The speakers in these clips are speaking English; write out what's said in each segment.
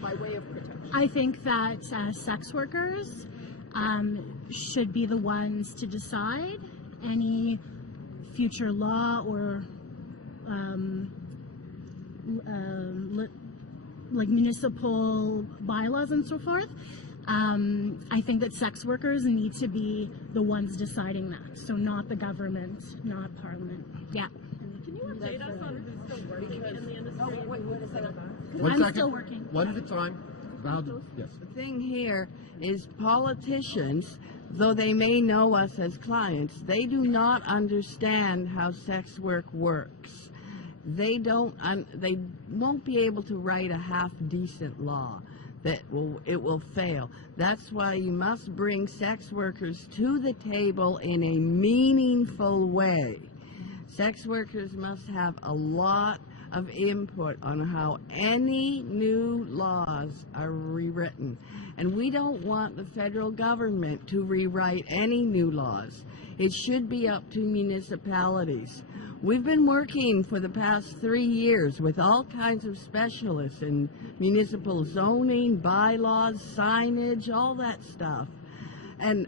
by way of protection? I think that sex workers should be the ones to decide any future law or like municipal bylaws and so forth. I think that sex workers need to be the ones deciding that, so not the government, not Parliament. Yeah. Can you update us on who's still working in the industry? I'm still working. One at a time. Yes. The thing here is politicians, though they may know us as clients, they do not understand how sex work works. They won't be able to write a half-decent law. It will fail. That's why you must bring sex workers to the table in a meaningful way. Sex workers must have a lot of input on how any new laws are rewritten. And we don't want the federal government to rewrite any new laws. It should be up to municipalities. We've been working for the past 3 years with all kinds of specialists in municipal zoning, bylaws, signage, all that stuff. And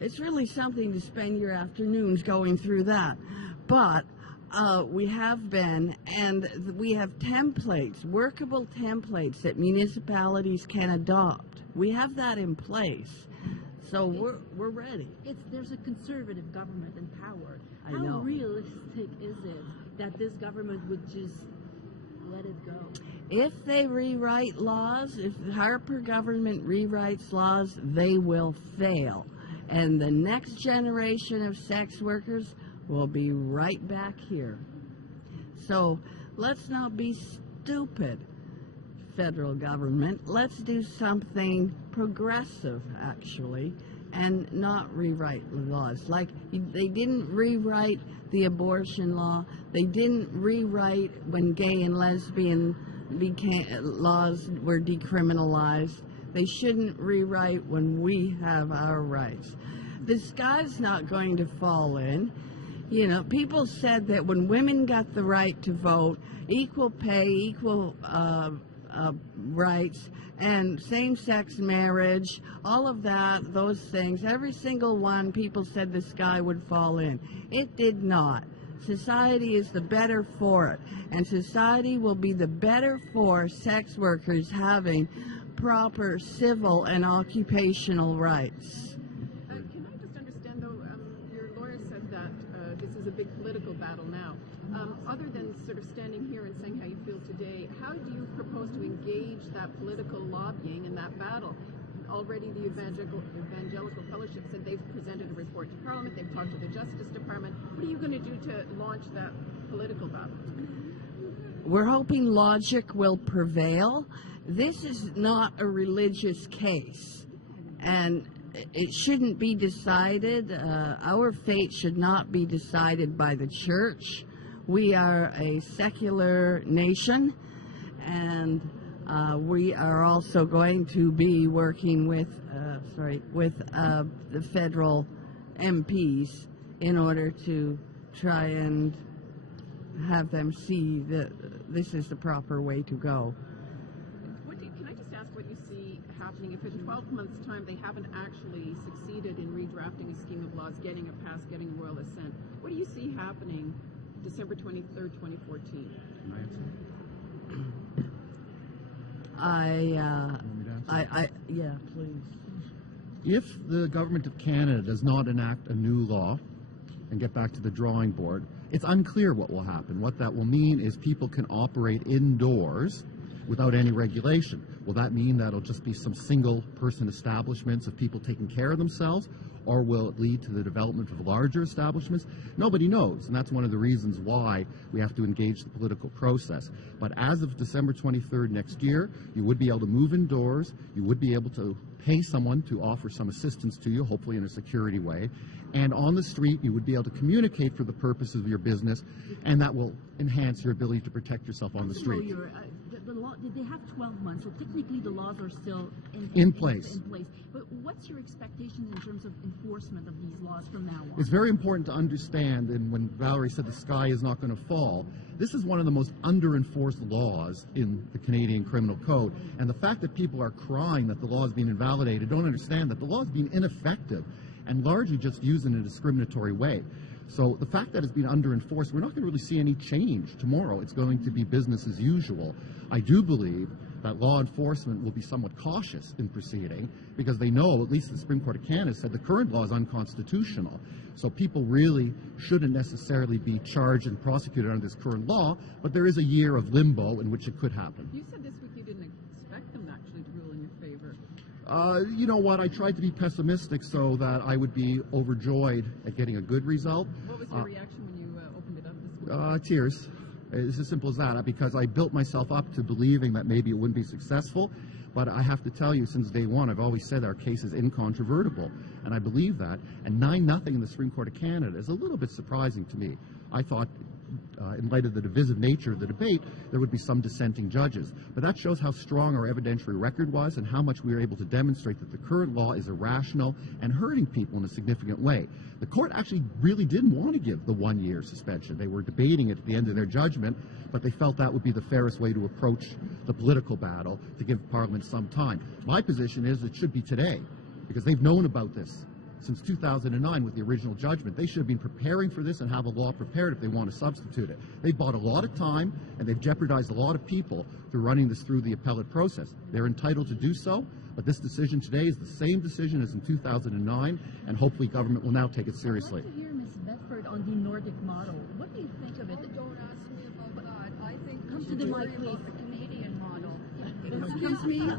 it's really something to spend your afternoons going through that. But we have been, and we have templates, workable templates that municipalities can adopt. We have that in place. So we're ready. There's a conservative government in power. I know. How realistic is it that this government would just let it go? If they rewrite laws, if the Harper government rewrites laws, they will fail. And the next generation of sex workers will be right back here. So let's not be stupid, federal government. Let's do something progressive, actually, and not rewrite laws. Like, they didn't rewrite the abortion law. They didn't rewrite when gay and lesbian laws were decriminalized. They shouldn't rewrite when we have our rights. The sky's not going to fall in. You know, people said that when women got the right to vote, equal pay, equal rights, and same-sex marriage, all of that, those things, every single one, people said the sky would fall in. It did not. Society is the better for it, and society will be the better for sex workers having proper civil and occupational rights. Can I just understand, though, your lawyer said that this is a big political battle now. Other than sort of standing here and saying how you feel today, how do you propose to engage that political lobbying in that battle? Already the Evangelical Fellowship said they've presented a report to Parliament, they've talked to the Justice Department. What are you going to do to launch that political battle? We're hoping logic will prevail. This is not a religious case, and it shouldn't be decided. Our fate should not be decided by the church. We are a secular nation, and we are also going to be working with the federal MPs in order to try and have them see that this is the proper way to go. Can I just ask what you see happening if in 12 months' time they haven't actually succeeded in redrafting a scheme of laws, getting it passed, getting a royal assent? What do you see happening December 23rd, 2014? Yeah, please. If the government of Canada does not enact a new law and get back to the drawing board, it's unclear what will happen. What that will mean is people can operate indoors without any regulation. Will that mean that'll just be some single-person establishments of people taking care of themselves, or will it lead to the development of larger establishments? Nobody knows, and that's one of the reasons why we have to engage the political process. But as of December 23rd next year, you would be able to move indoors, you would be able to pay someone to offer some assistance to you, hopefully in a security way, and on the street you would be able to communicate for the purposes of your business, and that will enhance your ability to protect yourself on the street. The law, they have 12 months, so technically the laws are still in place. But what's your expectations in terms of enforcement of these laws from now on? It's very important to understand, and when Valerie said the sky is not going to fall, this is one of the most under-enforced laws in the Canadian Criminal Code. And the fact that people are crying that the law is being invalidated don't understand that the law is being ineffective and largely just used in a discriminatory way. So the fact that it's being under-enforced, we're not going to really see any change tomorrow. It's going to be business as usual. I do believe that law enforcement will be somewhat cautious in proceeding because they know, at least the Supreme Court of Canada said, the current law is unconstitutional. So people really shouldn't necessarily be charged and prosecuted under this current law, but there is a year of limbo in which it could happen. You said this week you didn't expect them actually to rule in your favor. You know what? I tried to be pessimistic so that I would be overjoyed at getting a good result. What was your reaction when you opened it up this week? Tears. It's as simple as that, because I built myself up to believing that maybe it wouldn't be successful. But I have to tell you, since day one, I've always said our case is incontrovertible, and I believe that. And 9-0 in the Supreme Court of Canada is a little bit surprising to me. I thought, in light of the divisive nature of the debate, there would be some dissenting judges. But that shows how strong our evidentiary record was and how much we were able to demonstrate that the current law is irrational and hurting people in a significant way. The court actually really didn't want to give the 1-year suspension. They were debating it at the end of their judgment, but they felt that would be the fairest way to approach the political battle, to give Parliament some time. My position is it should be today, because they've known about this since 2009 with the original judgment. They should have been preparing for this and have a law prepared if they want to substitute it. They've bought a lot of time, and they've jeopardized a lot of people through running this through the appellate process. They're entitled to do so, but this decision today is the same decision as in 2009, and hopefully government will now take it seriously. I'd like to hear Ms. Bedford on the Nordic model. What do you think of it? Don't ask me about that. I think Come to the mic, please. the Canadian model. Excuse me?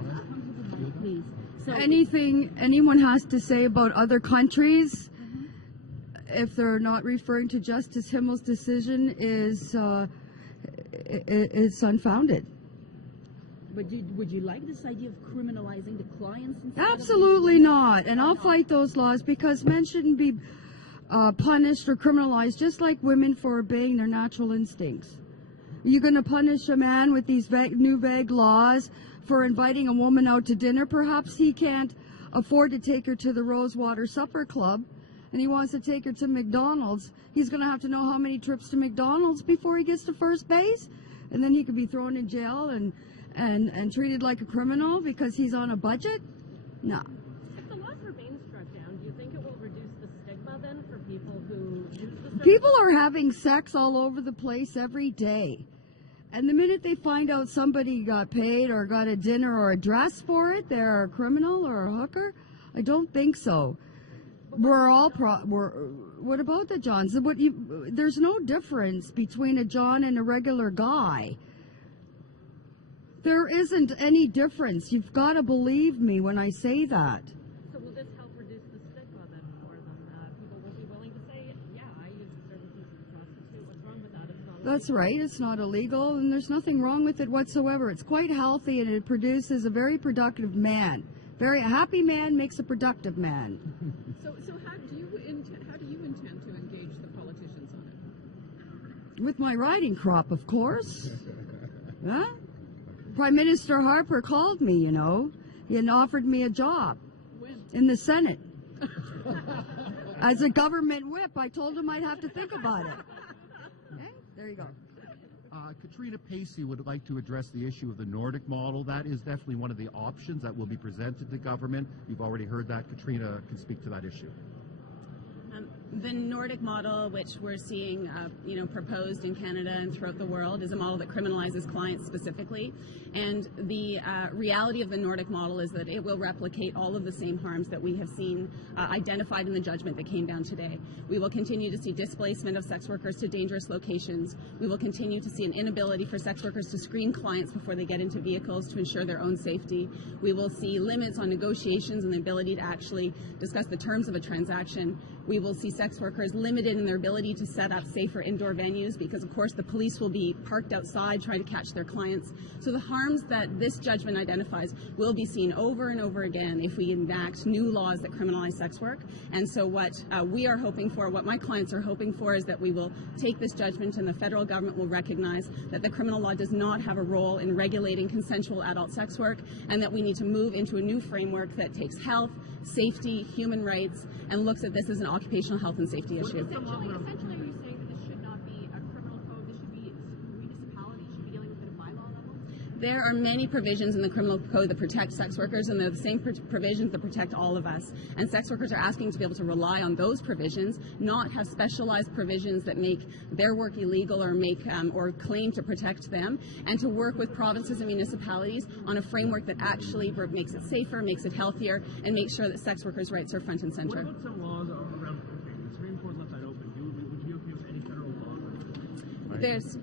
Please. So, Anything anyone has to say about other countries, if they're not referring to Justice Himmel's decision, is unfounded. but would you like this idea of criminalizing the clients? Absolutely not. And I'll fight those laws because men shouldn't be punished or criminalized just like women for obeying their natural instincts. Are you going to punish a man with these new vague laws for inviting a woman out to dinner? Perhaps he can't afford to take her to the Rosewater Supper Club and he wants to take her to McDonald's. He's going to have to know how many trips to McDonald's before he gets to first base, and then he could be thrown in jail and treated like a criminal because he's on a budget? No. If the laws are being struck down, do you think it will reduce the stigma then for people who use the service? People are having sex all over the place every day. And the minute they find out somebody got paid or got a dinner or a dress for it, they're a criminal or a hooker? I don't think so. What about the Johns? There's no difference between a John and a regular guy. There isn't any difference. You've got to believe me when I say that. So will this help reduce the stigma then for them? People will be willing to say, yeah, I use the services of a prostitute. What's wrong with that? It's not illegal. That's right. It's not illegal, and there's nothing wrong with it whatsoever. It's quite healthy, and it produces a very productive man. A happy man makes a productive man. So how do you intend to engage the politicians on it? With my riding crop, of course. Huh? Prime Minister Harper called me, and offered me a job. When? In the Senate. As a government whip, I told him I'd have to think about it. Okay? There you go. Katrina Pacey would like to address the issue of the Nordic model. That is definitely one of the options that will be presented to government. You've already heard that. Katrina can speak to that issue. The Nordic model, which we're seeing, proposed in Canada and throughout the world, is a model that criminalizes clients specifically. And the reality of the Nordic model is that it will replicate all of the same harms that we have seen identified in the judgment that came down today. We will continue to see displacement of sex workers to dangerous locations. We will continue to see an inability for sex workers to screen clients before they get into vehicles to ensure their own safety. We will see limits on negotiations and the ability to actually discuss the terms of a transaction. We will see sex workers limited in their ability to set up safer indoor venues because, of course, the police will be parked outside trying to catch their clients. So the harms that this judgment identifies will be seen over and over again if we enact new laws that criminalize sex work. And so what we are hoping for, what my clients are hoping for, is that we will take this judgment and the federal government will recognize that the criminal law does not have a role in regulating consensual adult sex work, and that we need to move into a new framework that takes health, safety, human rights, and looks at this as an occupational health and safety issue. Essentially, are you saying that this should not be a criminal code? This should be municipalities should be dealing with it at bylaw level? There are many provisions in the criminal code that protect sex workers, and they're the same provisions that protect all of us. And sex workers are asking to be able to rely on those provisions, not have specialized provisions that make their work illegal or make or claim to protect them, and to work with provinces and municipalities on a framework that actually makes it safer, makes it healthier, and makes sure that sex workers' rights are front and center. What about some laws around cocaine? The Supreme Court left that open. Would you appeal to any federal laws? Right. There's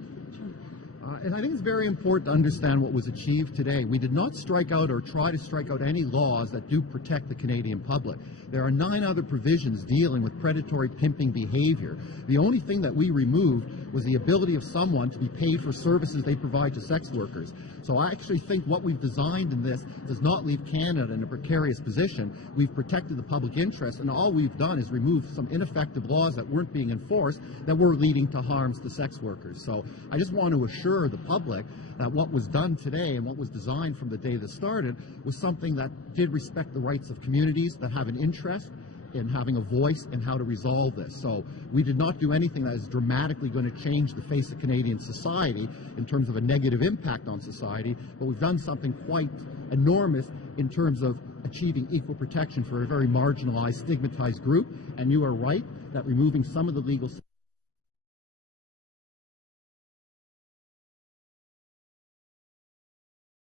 And I think it's very important to understand what was achieved today. We did not strike out or try to strike out any laws that do protect the Canadian public. There are 9 other provisions dealing with predatory pimping behavior. The only thing that we removed was the ability of someone to be paid for services they provide to sex workers. So I actually think what we've designed in this does not leave Canada in a precarious position. We've protected the public interest, and all we've done is remove some ineffective laws that weren't being enforced that were leading to harms to sex workers. So I just want to assure the public that what was done today and what was designed from the day this started was something that did respect the rights of communities that have an interest in having a voice in how to resolve this. So we did not do anything that is dramatically going to change the face of Canadian society in terms of a negative impact on society, but we've done something quite enormous in terms of achieving equal protection for a very marginalized, stigmatized group. And you are right that removing some of the legal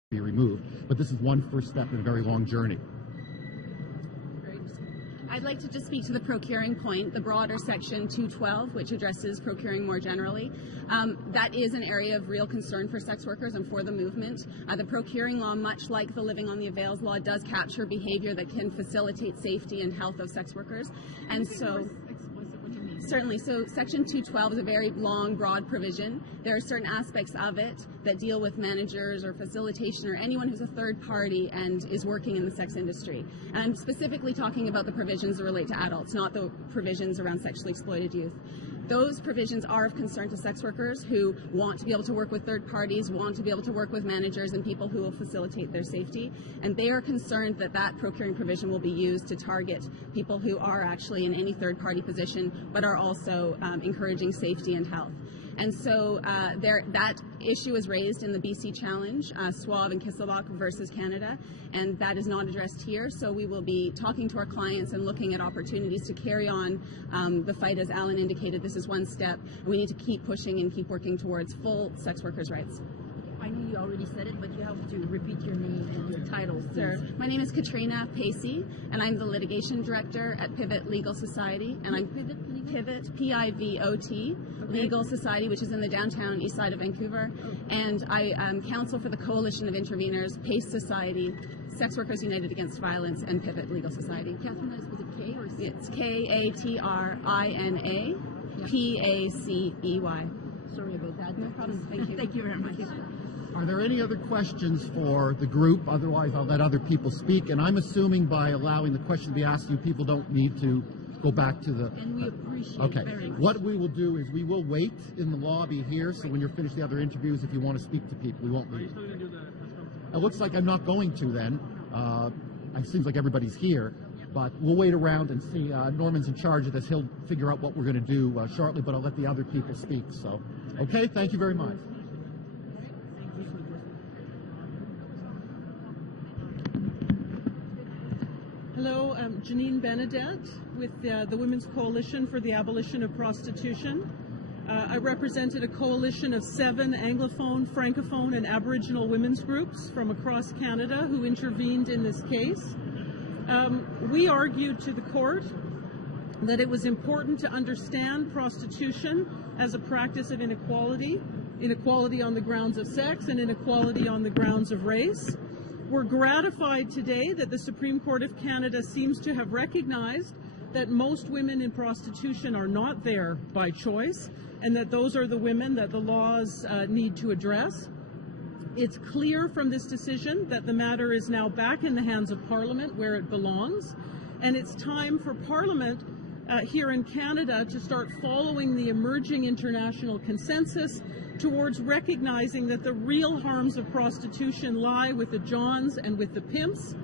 be removed, but this is one first step in a very long journey. I'd like to just speak to the procuring point, the broader section 212, which addresses procuring more generally. That is an area of real concern for sex workers and for the movement. The procuring law, much like the living on the avails law, does capture behavior that can facilitate safety and health of sex workers. And so certainly. So Section 212 is a very long, broad provision. There are certain aspects of it that deal with managers or facilitation or anyone who's a third party and is working in the sex industry. And I'm specifically talking about the provisions that relate to adults, not the provisions around sexually exploited youth. Those provisions are of concern to sex workers who want to be able to work with third parties, want to be able to work with managers and people who will facilitate their safety. And they are concerned that that procuring provision will be used to target people who are actually in any third party position, but are also encouraging safety and health. And so that issue is raised in the BC Challenge, SWUAV and Kisselbach versus Canada, and that is not addressed here. So we will be talking to our clients and looking at opportunities to carry on the fight. As Alan indicated, this is one step. We need to keep pushing and keep working towards full sex workers' rights. I know you already said it, but you have to repeat your name and your title. Sure. My name is Katrina Pacey, and I'm the litigation director at Pivot Legal Society. And I'm Pivot, P-I-V-O-T, Legal Society, which is in the downtown east side of Vancouver. And I counsel for the Coalition of Intervenors, PACE Society, Sex Workers United Against Violence, and Pivot Legal Society. Catherine, was it K or C? It's Katrina Pacey. Sorry about that. No problem. Thank you. Thank you very much. Are there any other questions for the group? Otherwise, I'll let other people speak. And I'm assuming by allowing the question to be asked, you people don't need to go back to the... And we appreciate okay. very much. What we will do is we will wait in the lobby here, so when you're finished the other interviews, if you want to speak to people, we won't leave. It looks like I'm not going to then. It seems like everybody's here. But we'll wait around and see. Norman's in charge of this. He'll figure out what we're going to do shortly, but I'll let the other people speak. So, okay, thank you very much. Hello, I'm Janine Benedet with the Women's Coalition for the Abolition of Prostitution. I represented a coalition of 7 Anglophone, Francophone, and Aboriginal women's groups from across Canada who intervened in this case. We argued to the court that it was important to understand prostitution as a practice of inequality, inequality on the grounds of sex and inequality on the grounds of race. We're gratified today that the Supreme Court of Canada seems to have recognized that most women in prostitution are not there by choice, and that those are the women that the laws need to address. It's clear from this decision that the matter is now back in the hands of Parliament where it belongs, and it's time for Parliament here in Canada to start following the emerging international consensus towards recognizing that the real harms of prostitution lie with the Johns and with the pimps,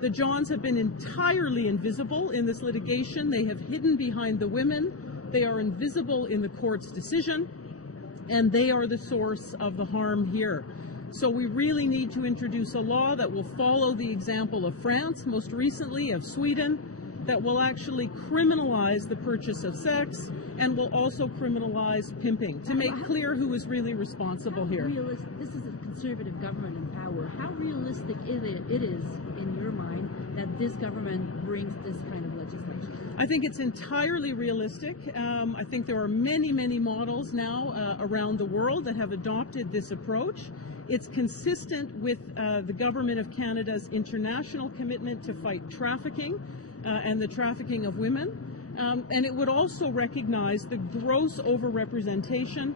The Johns have been entirely invisible in this litigation. They have hidden behind the women. They are invisible in the court's decision, and they are the source of the harm here. So we really need to introduce a law that will follow the example of France, most recently of Sweden, that will actually criminalize the purchase of sex and will also criminalize pimping to make clear who is really responsible here. This is a conservative government in power. How realistic it is, in your mind, that this government brings this kind of legislation? I think it's entirely realistic. I think there are many, many models now around the world that have adopted this approach. It's consistent with the Government of Canada's international commitment to fight trafficking and the trafficking of women. And it would also recognize the gross overrepresentation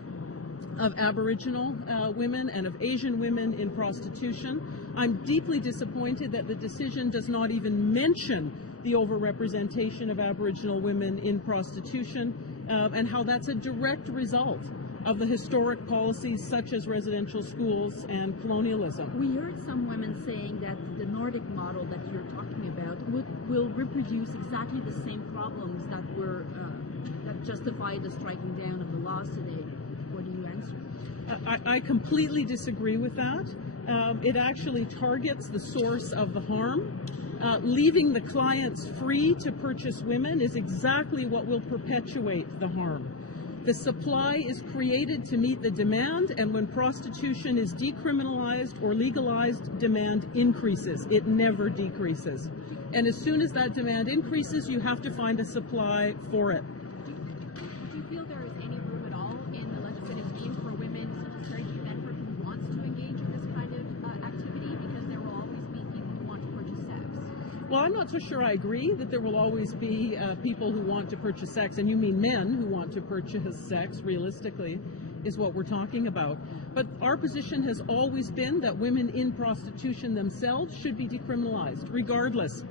of Aboriginal women and of Asian women in prostitution. I'm deeply disappointed that the decision does not even mention the overrepresentation of Aboriginal women in prostitution and how that's a direct result of the historic policies such as residential schools and colonialism. We heard some women saying that the Nordic model that you're talking about will reproduce exactly the same problems that were that justified the striking down of the laws today. What do you answer? I completely disagree with that. It actually targets the source of the harm. Leaving the clients free to purchase women is exactly what will perpetuate the harm. The supply is created to meet the demand, and when prostitution is decriminalized or legalized, demand increases. It never decreases. And as soon as that demand increases, you have to find a supply for it. Do you feel there is any room at all in the legislative scheme for women such as Terri-Jean Bedford who wants to engage in this kind of activity, because there will always be people who want to purchase sex? Well, I'm not so sure I agree that there will always be people who want to purchase sex, and you mean men who want to purchase sex, realistically, is what we're talking about. But our position has always been that women in prostitution themselves should be decriminalized, regardless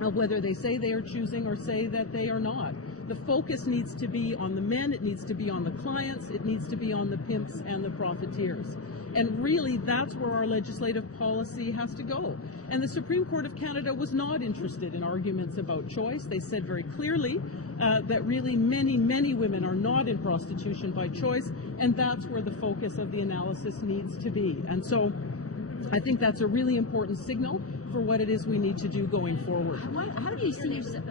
of whether they say they are choosing or say that they are not. The focus needs to be on the men, it needs to be on the clients, it needs to be on the pimps and the profiteers. And really, that's where our legislative policy has to go. And the Supreme Court of Canada was not interested in arguments about choice. They said very clearly that really many, many women are not in prostitution by choice, and that's where the focus of the analysis needs to be. And so I think that's a really important signal for what it is we need to do going forward. How do you see yourself?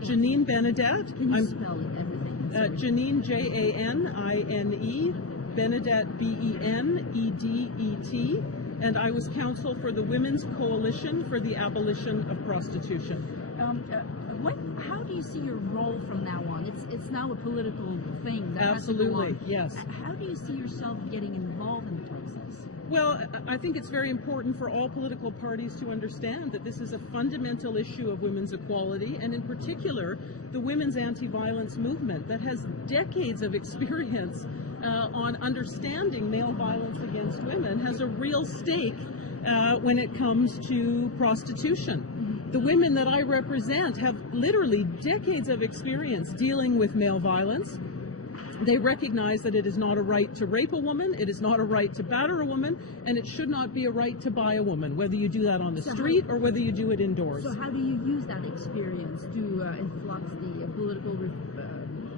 Janine Benedet. Can you spell everything? Janine, Janine, Benedet, Benedet, and I was counsel for the Women's Coalition for the Abolition of Prostitution. How do you see your role from now on? It's now a political thing that Absolutely, has to go on. yes. How do you see yourself getting involved in the process? Well, I think it's very important for all political parties to understand that this is a fundamental issue of women's equality, and in particular, the women's anti-violence movement that has decades of experience on understanding male violence against women has a real stake when it comes to prostitution. The women that I represent have literally decades of experience dealing with male violence. They recognize that it is not a right to rape a woman, it is not a right to batter a woman, and it should not be a right to buy a woman, whether you do that on the street or whether you do it indoors. So how do you use that experience to influx the political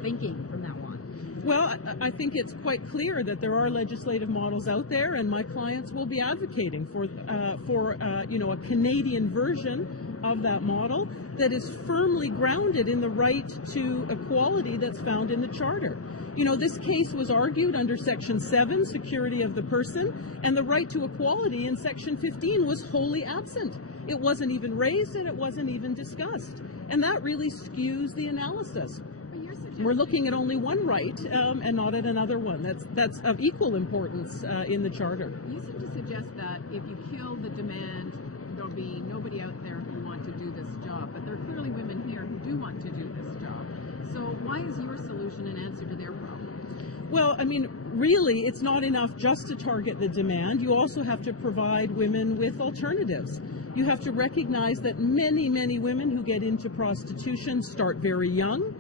thinking from now on? Well, I think it's quite clear that there are legislative models out there, and my clients will be advocating for a Canadian version of that model that is firmly grounded in the right to equality that's found in the Charter. You know, this case was argued under Section 7, security of the person, and the right to equality in Section 15 was wholly absent. It wasn't even raised and it wasn't even discussed. And that really skews the analysis. We're looking at only one right and not at another one. That's of equal importance in the Charter. You seem to suggest that if you kill the demand, there'll be nobody out there who want to do this job. But there are clearly women here who do want to do this job. So why is your solution an answer to their problem? Well, I mean, really, it's not enough just to target the demand. You also have to provide women with alternatives. You have to recognize that many, many women who get into prostitution start very young.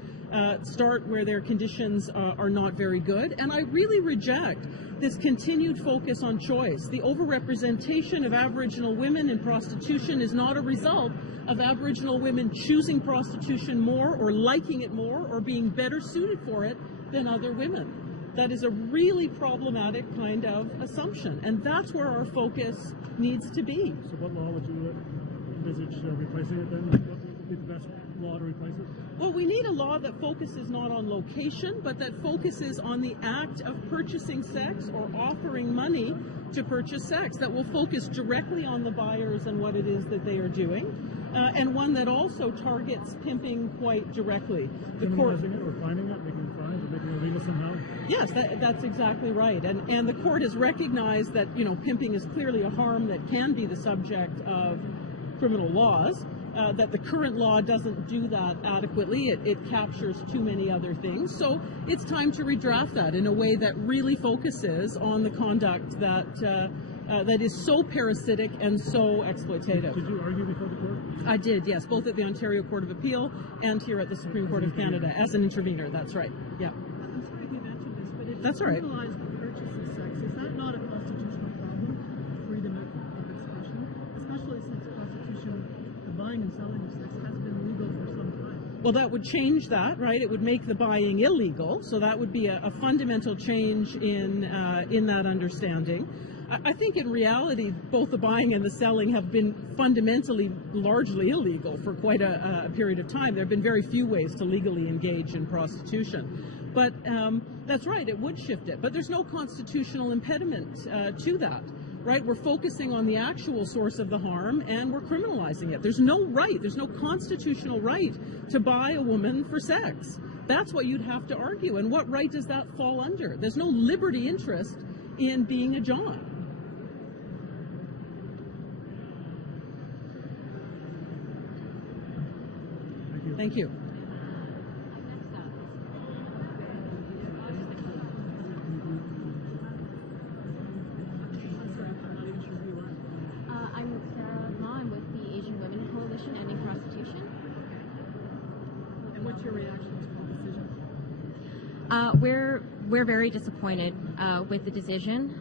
start where their conditions are not very good. And I really reject this continued focus on choice. The overrepresentation of Aboriginal women in prostitution is not a result of Aboriginal women choosing prostitution more or liking it more or being better suited for it than other women. That is a really problematic kind of assumption, and that's where our focus needs to be. So what law would you envisage replacing it then? What would be the best law to replace it? Well, we need a law that focuses not on location, but that focuses on the act of purchasing sex or offering money to purchase sex, that will focus directly on the buyers and what it is that they are doing, and one that also targets pimping quite directly. Criminalizing it or fining it, making it fines, or making it illegal somehow? Yes, that's exactly right. And the court has recognized that, pimping is clearly a harm that can be the subject of criminal laws. That the current law doesn't do that adequately. It captures too many other things. So it's time to redraft that in a way that really focuses on the conduct that is so parasitic and so exploitative. Did you argue before the court? I did, yes, both at the Ontario Court of Appeal and here at the Supreme Court of Canada as an intervenor. That's right. Yeah. I'm sorry if you mentioned this, but if That's you all right. criminalize the purchase of sex, is that not a constitutional problem? Freedom of expression, especially since prostitution, the buying and selling of sex, has been legal for some time. Well, that would change that, right? It would make the buying illegal, so that would be a fundamental change in that understanding. I think in reality, both the buying and the selling have been fundamentally largely illegal for quite a period of time. There have been very few ways to legally engage in prostitution. But that's right, it would shift it. But there's no constitutional impediment to that, right? We're focusing on the actual source of the harm and we're criminalizing it. There's no right, there's no constitutional right to buy a woman for sex. That's what you'd have to argue. And what right does that fall under? There's no liberty interest in being a John. Thank you. I'm Sarah Ma. I'm with the Asian Women Coalition Ending Prostitution. And what's your reaction to the decision? We're very disappointed with the decision.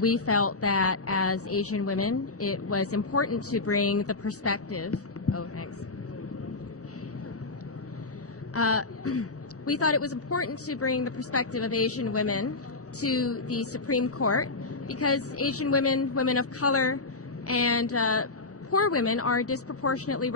We felt that as Asian women, it was important to bring the perspective. Oh, thanks. We thought it was important to bring the perspective of Asian women to the Supreme Court because Asian women, women of color, and poor women are disproportionately